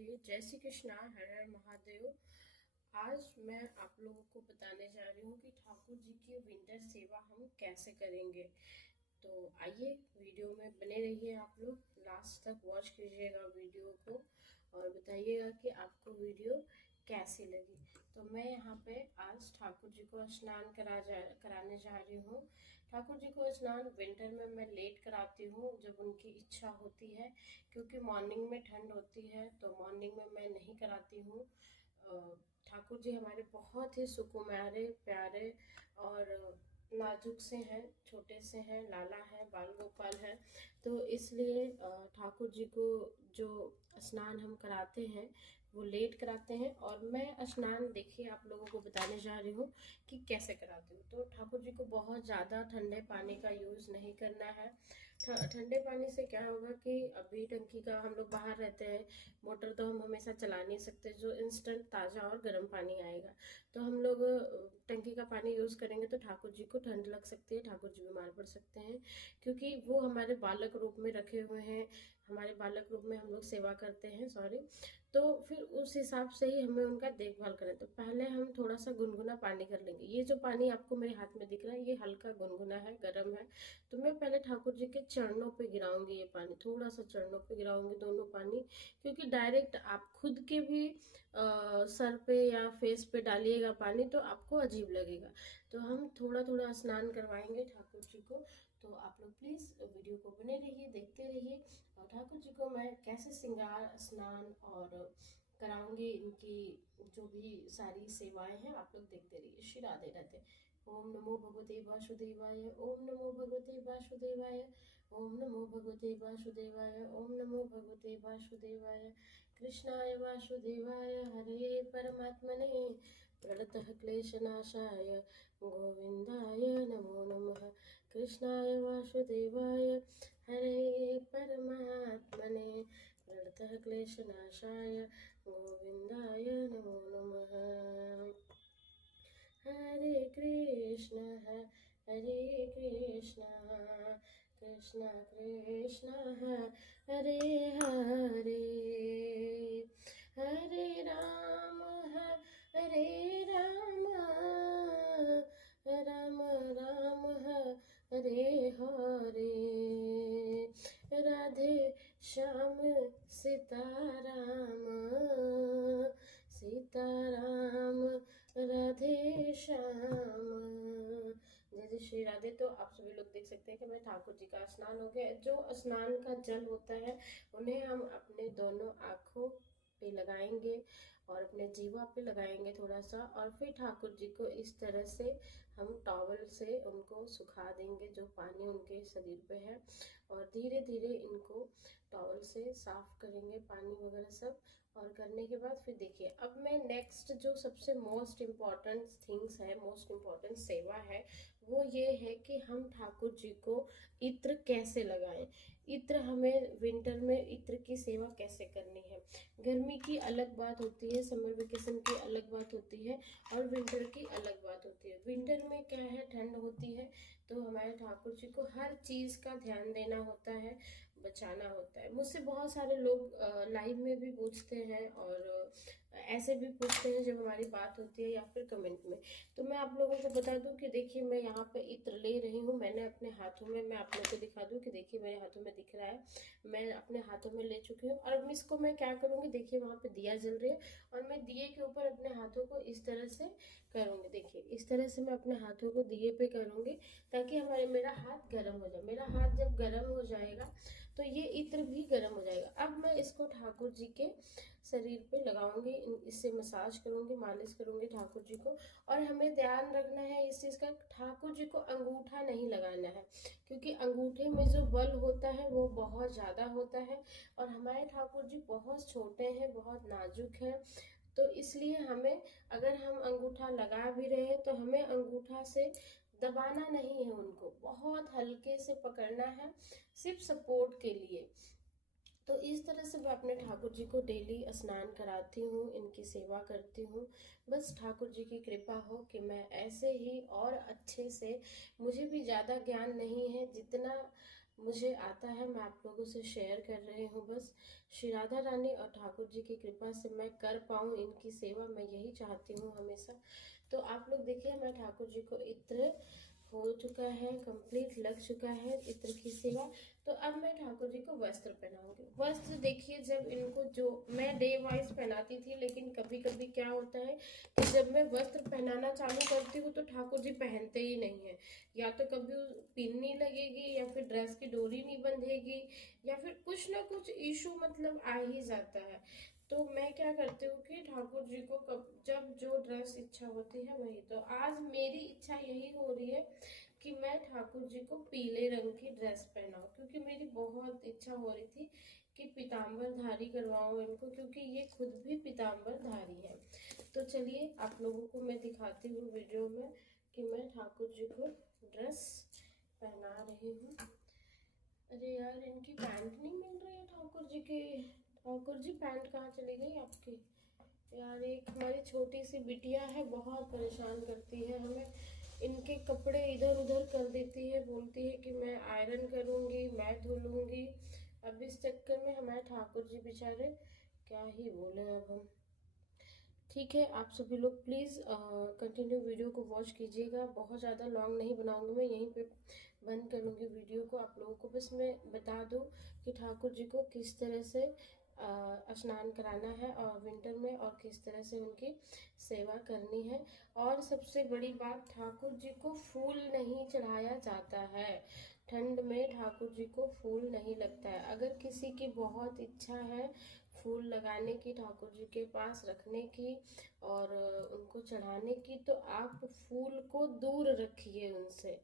राधे, जय श्री कृष्णा, हर हर महादेव। आज मैं आप लोगों को बताने जा रही हूँ कि ठाकुर जी की विंटर सेवा हम कैसे करेंगे। तो आइए वीडियो में बने रहिए, आप लोग लास्ट तक वॉच कीजिएगा वीडियो को और बताइएगा कि आपको वीडियो कैसी लगी। तो मैं यहाँ पे आज ठाकुर जी को स्नान कराने जा रही हूँ। ठाकुर जी को स्नान विंटर में मैं लेट कराती हूँ जब उनकी इच्छा होती है, क्योंकि मॉर्निंग में ठंड होती है तो मॉर्निंग में मैं नहीं कराती हूँ। ठाकुर जी हमारे बहुत ही सुकुमारे प्यारे और नाजुक से हैं, छोटे से हैं, लाला है, बाल गोपाल है। तो इसलिए ठाकुर जी को जो स्नान हम कराते हैं वो लेट कराते हैं। और मैं स्नान देखिए आप लोगों को बताने जा रही हूँ कि कैसे कराती हूँ। तो ठाकुर जी को बहुत ज़्यादा ठंडे पानी का यूज़ नहीं करना है। ठंडे पानी से क्या होगा कि अभी टंकी का हम लोग बाहर रहते हैं, मोटर तो हम हमेशा चला नहीं सकते, जो इंस्टेंट ताज़ा और गर्म पानी आएगा। तो हम लोग टंकी का पानी यूज़ करेंगे तो ठाकुर जी को ठंड लग सकती है, ठाकुर जी बीमार पड़ सकते हैं, क्योंकि वो हमारे बालक रूप में रखे हुए हैं, हमारे बालक रूप में हम लोग सेवा करते हैं, सॉरी। तो फिर उस हिसाब से ही हमें उनका देखभाल करें। तो पहले हम थोड़ा सा गुनगुना पानी कर लेंगे। ये जो पानी आपको मेरे हाथ में दिख रहा है ये हल्का गुनगुना है, गर्म है। तो मैं पहले ठाकुर जी के चरणों पे गिराऊंगी ये पानी, थोड़ा सा चरणों पे गिराऊंगी दोनों पानी, क्योंकि डायरेक्ट आप खुद के भी सर पे या फेस पे डालिएगा पानी तो आपको अजीब लगेगा। तो हम थोड़ा थोड़ा स्नान करवाएंगे ठाकुर जी को। तो आप लोग प्लीज़ वीडियो को बने रहिए, देखते रहिए। और ठाकुर जी को मैं कैसे श्रृंगार स्नान और कराऊंगी, इनकी जो भी सारी सेवाएं हैं आप लोग देखते रहिए। श्री राधे राधे। ओम नमो भगवते वासुदेवाय, ओम नमो भगवते वासुदेवाय, ओम नमो भगवते वासुदेवाय, ओम नमो भगवते वासुदेवाय। कृष्णाय वासुदेवाय हरे परमात्मने प्रणतः क्लेशनाशाय गोविंदाय नमो नमः। कृष्णाय वासुदेवाय हरे परमात्मने प्रणतः क्लेशनाशाय गोविंदाय नमो नमः। हरे कृष्ण कृष्ण कृष्ण हरे हरे, हरे राम राम राम हरे हरे, राधे श्याम सीताराम सीताराम राधे श्याम। जय जय श्री राधे। तो आप सभी लोग देख सकते हैं कि मैं ठाकुर जी का स्नान हो गया। जो स्नान का जल होता है उन्हें हम अपने दोनों आँखों पे लगाएंगे और अपने जीवा पे लगाएंगे थोड़ा सा, और फिर ठाकुर जी को इस तरह से हम टॉवल से उनको सुखा देंगे जो पानी उनके शरीर पे है, और धीरे धीरे इनको टॉवल से साफ करेंगे पानी वगैरह सब। और करने के बाद फिर देखिए अब मैं नेक्स्ट जो सबसे मोस्ट इम्पॉर्टेंट थिंग्स है, मोस्ट इम्पॉर्टेंट सेवा है, वो ये है कि हम ठाकुर जी को इत्र कैसे लगाएं। इत्र हमें विंटर में इत्र की सेवा कैसे करनी है। गर्मी की अलग बात होती है, समर वेकेशन की अलग बात होती है, और विंटर की अलग बात होती है। विंटर में क्या है, ठंड होती है, तो हमारे ठाकुर जी को हर चीज का ध्यान देना होता है, बचाना होता है। मुझसे बहुत सारे लोग लाइव में भी पूछते हैं और ऐसे भी पूछते हैं जब हमारी बात होती है या फिर कमेंट में। तो मैं आप लोगों को बता दूं कि देखिए मैं यहाँ पे इत्र ले रही हूँ, मैंने अपने हाथों में, मैं आप लोगों को दिखा दूं कि देखिए मेरे हाथों में दिख रहा है, मैं अपने हाथों में ले चुकी हूँ। और अब इसको मैं क्या करूँगी, देखिए वहाँ पे दिया जल रही है और मैं दिए के ऊपर अपने हाथों को इस तरह से करूँगी। देखिए इस तरह से मैं अपने हाथों को दिए पे करूँगी ताकि मेरा हाथ गर्म हो जाए। मेरा हाथ जब गर्म हो जाएगा तो ये इत्र भी गर्म हो जाएगा। अब मैं इसको ठाकुर जी के शरीर पे लगाऊंगी, इससे मसाज करूंगी, मालिश करूंगी ठाकुर जी को। और हमें ध्यान रखना है इस चीज का, ठाकुर जी को अंगूठा नहीं लगाना है, क्योंकि अंगूठे में जो बल होता है वो बहुत ज्यादा होता है, और हमारे ठाकुर जी बहुत छोटे हैं, बहुत नाजुक हैं। तो इसलिए हमें, अगर हम अंगूठा लगा भी रहे हैं तो हमें अंगूठा से दबाना नहीं है, उनको बहुत हल्के से पकड़ना है, सिर्फ सपोर्ट के लिए। तो इस तरह से मैं अपने ठाकुर जी को डेली स्नान कराती हूँ, इनकी सेवा करती हूँ। बस ठाकुर जी की कृपा हो कि मैं ऐसे ही और अच्छे से, मुझे भी ज़्यादा ज्ञान नहीं है, जितना मुझे आता है मैं आप लोगों से शेयर कर रही हूँ। बस श्री राधा रानी और ठाकुर जी की कृपा से मैं कर पाऊँ इनकी सेवा, मैं यही चाहती हूँ हमेशा। तो आप लोग देखिए, मैं ठाकुर जी को इत्र हो चुका है, कंप्लीट लग चुका है इत्र की सेवा। तो अब मैं ठाकुर जी को वस्त्र पहनाऊंगी। वस्त्र देखिए, जब इनको जो मैं डे वाइज पहनाती थी, लेकिन कभी कभी क्या होता है कि जब मैं वस्त्र पहनाना चालू करती हूँ तो ठाकुर जी पहनते ही नहीं है। या तो कभी पिन नहीं लगेगी, या फिर ड्रेस की डोरी नहीं बंधेगी, या फिर कुछ ना कुछ इशू मतलब आ ही जाता है। तो मैं क्या करती हूँ कि ठाकुर जी को जब जो ड्रेस इच्छा होती है वही। तो आज मेरी इच्छा यही हो रही है कि मैं ठाकुर जी को पीले रंग की ड्रेस पहनाऊं, क्योंकि मेरी बहुत इच्छा हो रही थी कि पीताम्बर धारी करवाऊं इनको, क्योंकि ये खुद भी पीताम्बर धारी है। तो चलिए आप लोगों को मैं दिखाती हूँ वीडियो में कि मैं ठाकुर जी को ड्रेस पहना रही हूँ। अरे यार, इनकी पैंट नहीं मिल रही है ठाकुर जी की। ठाकुर जी पैंट कहाँ चली गई आपकी? यार, एक हमारी छोटी सी बिटिया है, बहुत परेशान करती है हमें। इनके कपड़े इधर उधर कर देती है, बोलती है कि मैं आयरन करूँगी, मैं धुलूँगी। अब इस चक्कर में हमारे ठाकुर जी बेचारे क्या ही बोले अब हम। ठीक है, आप सभी लोग प्लीज़ कंटिन्यू वीडियो को वॉच कीजिएगा। बहुत ज़्यादा लॉन्ग नहीं बनाऊंगी, मैं यहीं पे बंद करूंगी वीडियो को। आप लोगों को बस मैं बता दूं कि ठाकुर जी को किस तरह से स्नान कराना है और विंटर में, और किस तरह से उनकी सेवा करनी है। और सबसे बड़ी बात, ठाकुर जी को फूल नहीं चढ़ाया जाता है। ठंड में ठाकुर जी को फूल नहीं लगता है। अगर किसी की बहुत इच्छा है फूल लगाने की, ठाकुर जी के पास रखने की और उनको चढ़ाने की, तो आप फूल को दूर रखिए उनसे।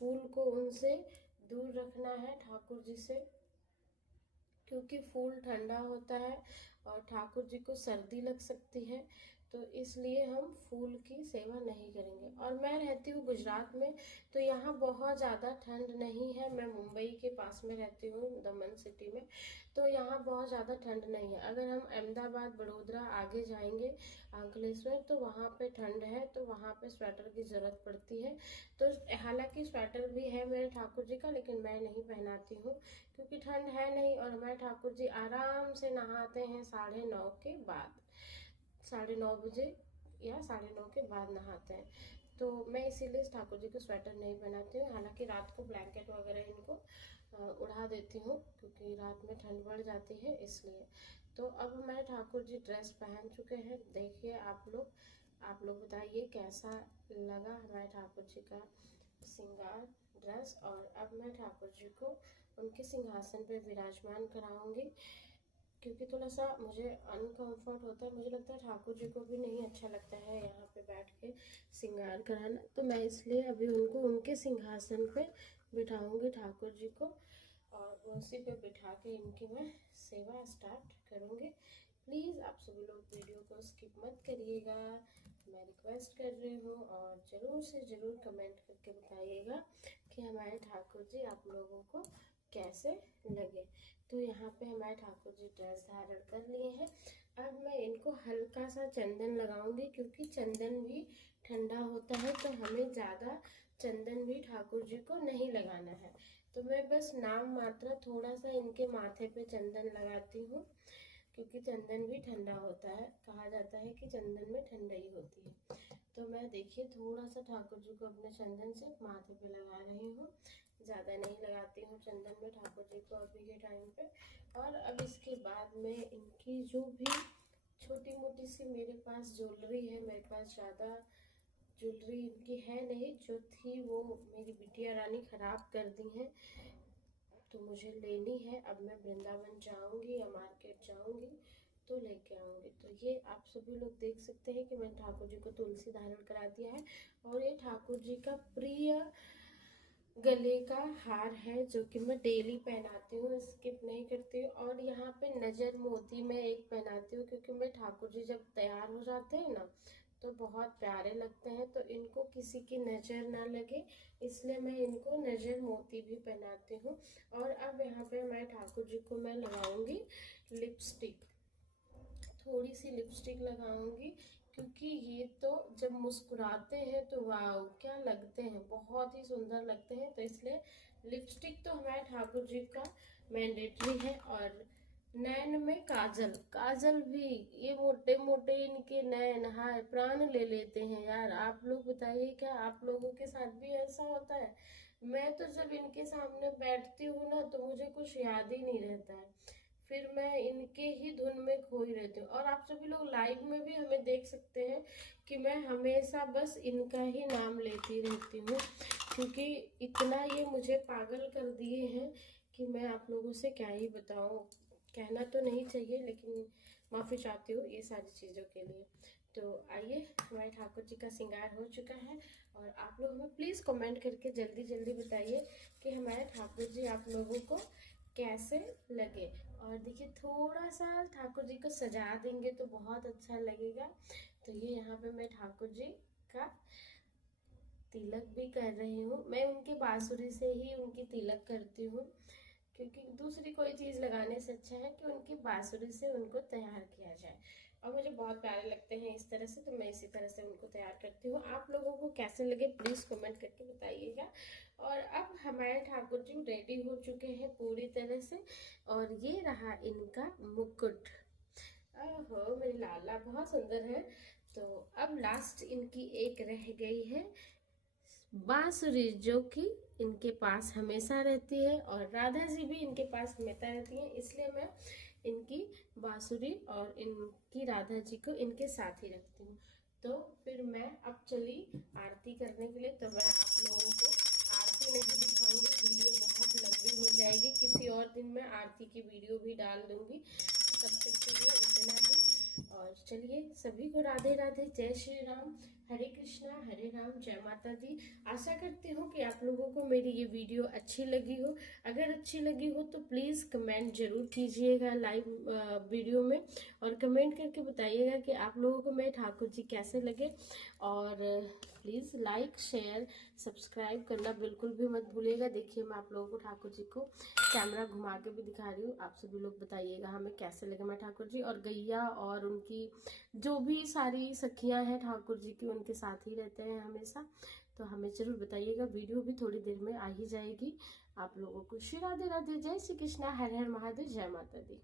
फूल को उनसे दूर रखना है ठाकुर जी से, क्योंकि फूल ठंडा होता है और ठाकुर जी को सर्दी लग सकती है। तो इसलिए हम फूल की सेवा नहीं करेंगे। और मैं रहती हूँ गुजरात में, तो यहाँ बहुत ज़्यादा ठंड नहीं है। मैं मुंबई के पास में रहती हूँ, दमन सिटी में। तो यहाँ बहुत ज़्यादा ठंड नहीं है। अगर हम अहमदाबाद, बड़ोदरा आगे जाएंगे, अंकलेश्वर, तो वहाँ पे ठंड है, तो वहाँ पे स्वेटर की ज़रूरत पड़ती है। तो हालांकि स्वेटर भी है मेरे ठाकुर जी का, लेकिन मैं नहीं पहनाती हूँ क्योंकि ठंड है नहीं। और हमारे ठाकुर जी आराम से नहाते हैं 9:30 के बाद, 9:30 बजे या 9:30 के बाद नहाते हैं। तो मैं इसीलिए ठाकुर जी को स्वेटर नहीं पहनाती हूँ। हालांकि रात को ब्लैंकेट वगैरह इनको उड़ा देती हूँ, क्योंकि रात में ठंड बढ़ जाती है इसलिए। तो अब हमारे ठाकुर जी ड्रेस पहन चुके हैं। देखिए आप लोग बताइए कैसा लगा हमारे ठाकुर जी का श्रृंगार ड्रेस। और अब मैं ठाकुर जी को उनके सिंहासन पे विराजमान कराऊंगी, क्योंकि थोड़ा सा मुझे अनकंफर्ट होता है। मुझे लगता है ठाकुर जी को भी नहीं अच्छा लगता है यहाँ पे बैठ के श्रृंगार कराना। तो मैं इसलिए अभी उनको उनके सिंहासन पे बिठाऊंगी ठाकुर जी को, और उसी पे बिठा के इनकी मैं सेवा स्टार्ट करूँगी। प्लीज़ आप सभी लोग वीडियो को स्किप मत करिएगा, मैं रिक्वेस्ट कर रही हूँ। और ज़रूर से ज़रूर कमेंट करके बताइएगा कि हमारे ठाकुर जी आप लोगों को कैसे लगे। तो यहाँ पे हमारे ठाकुर जी ड्रेस धारण कर लिए हैं। अब मैं इनको हल्का सा चंदन लगाऊंगी, क्योंकि चंदन भी ठंडा होता है, तो हमें ज़्यादा चंदन भी ठाकुर जी को नहीं लगाना है। तो मैं बस नाम मात्र थोड़ा सा इनके माथे पे चंदन लगाती हूँ, क्योंकि चंदन भी ठंडा होता है। कहा जाता है कि चंदन में ठंडाई होती है। तो मैं देखिए थोड़ा सा ठाकुर जी को अपने चंदन से माथे पे लगा रही हूँ, ज़्यादा नहीं लगाती हूँ चंदन में ठाकुर जी को अभी के टाइम पे। और अब इसके बाद में इनकी जो भी छोटी मोटी सी मेरे पास ज्वेलरी है, मेरे पास ज़्यादा ज्वेलरी इनकी है नहीं, जो थी वो मेरी बिटिया रानी ख़राब कर दी हैं, तो मुझे लेनी है। अब मैं वृंदावन जाऊंगी या मार्केट जाऊंगी तो लेके आऊंगी। तो ये आप सभी लोग देख सकते हैं कि मैंने ठाकुर जी को तुलसी धारण करा दिया है, और ये ठाकुर जी का प्रिय गले का हार है, जो कि मैं डेली पहनाती हूँ, स्किप नहीं करती हूँ। और यहाँ पे नजर मोती में एक पहनाती हूँ, क्योंकि मैं ठाकुर जी जब तैयार हो जाते हैं ना तो बहुत प्यारे लगते हैं, तो इनको किसी की नज़र ना लगे, इसलिए मैं इनको नज़र मोती भी पहनाती हूँ। और अब यहाँ पे मैं ठाकुर जी को मैं लगाऊंगी लिपस्टिक, थोड़ी सी लिपस्टिक लगाऊंगी, क्योंकि ये तो जब मुस्कुराते हैं तो वाह क्या लगते हैं, बहुत ही सुंदर लगते हैं। तो इसलिए लिपस्टिक तो हमारे ठाकुर जी का मैंडेटरी है, और नैन में काजल, काजल भी, ये मोटे मोटे इनके नैन हाय प्राण ले लेते हैं यार। आप लोग बताइए, क्या आप लोगों के साथ भी ऐसा होता है? मैं तो जब इनके सामने बैठती हूँ ना तो मुझे कुछ याद ही नहीं रहता है, फिर मैं इनके ही धुन में खोई रहती हूँ। और आप सभी लोग लाइव में भी हमें देख सकते हैं कि मैं हमेशा बस इनका ही नाम लेती रहती हूँ, क्योंकि इतना ये मुझे पागल कर दिए हैं कि मैं आप लोगों से क्या ही बताऊँ। कहना तो नहीं चाहिए, लेकिन माफ़ी चाहती हूँ ये सारी चीज़ों के लिए। तो आइए, हमारे ठाकुर जी का श्रृंगार हो चुका है, और आप लोग हमें प्लीज़ कमेंट करके जल्दी जल्दी बताइए कि हमारे ठाकुर जी आप लोगों को कैसे लगे। और देखिए, थोड़ा सा ठाकुर जी को सजा देंगे तो बहुत अच्छा लगेगा। तो ये यहाँ पे मैं ठाकुर जी का तिलक भी कर रही हूँ। मैं उनके बांसुरी से ही उनकी तिलक करती हूँ, क्योंकि दूसरी कोई चीज़ लगाने से अच्छा है कि उनकी बांसुरी से उनको तैयार किया जाए, और मुझे बहुत प्यारे लगते हैं इस तरह से, तो मैं इसी तरह से उनको तैयार करती हूँ। आप लोगों को कैसे लगे प्लीज़ कमेंट करके बताइएगा। और अब हमारे ठाकुर जी रेडी हो चुके हैं पूरी तरह से, और ये रहा इनका मुकुट। ओहो मेरी लाला बहुत सुंदर है। तो अब लास्ट इनकी एक रह गई है बांसुरी, जो कि इनके पास हमेशा रहती है, और राधा जी भी इनके पास हमेशा रहती हैं, इसलिए मैं इनकी बांसुरी और इनकी राधा जी को इनके साथ ही रखती हूँ। तो फिर मैं अब चली आरती करने के लिए। तो मैं आप लोगों को आरती नहीं दिखाऊंगी, वीडियो बहुत लंबी हो जाएगी, किसी और दिन मैं आरती की वीडियो भी डाल दूंगी। तब तक के लिए इतना ही, और चलिए सभी को राधे राधे, जय श्री राम, हरे कृष्णा हरे राम, जय माता दी। आशा करती हूँ कि आप लोगों को मेरी ये वीडियो अच्छी लगी हो। अगर अच्छी लगी हो तो प्लीज़ कमेंट जरूर कीजिएगा लाइव वीडियो में, और कमेंट करके बताइएगा कि आप लोगों को मेरे ठाकुर जी कैसे लगे। और प्लीज़ लाइक शेयर सब्सक्राइब करना बिल्कुल भी मत भूलिएगा। देखिए, मैं आप लोगों को ठाकुर जी को कैमरा घुमा के भी दिखा रही हूँ। आप सभी लोग बताइएगा हमें कैसे लगे मैं ठाकुर जी। और गैया और उनकी जो भी सारी सखियां हैं ठाकुर जी की, उनके साथ ही रहते हैं हमेशा। तो हमें जरूर बताइएगा, वीडियो भी थोड़ी देर में आ ही जाएगी। आप लोगों को श्री राधे राधे, जय श्री कृष्णा, हर हर महादेव, जय माता दी।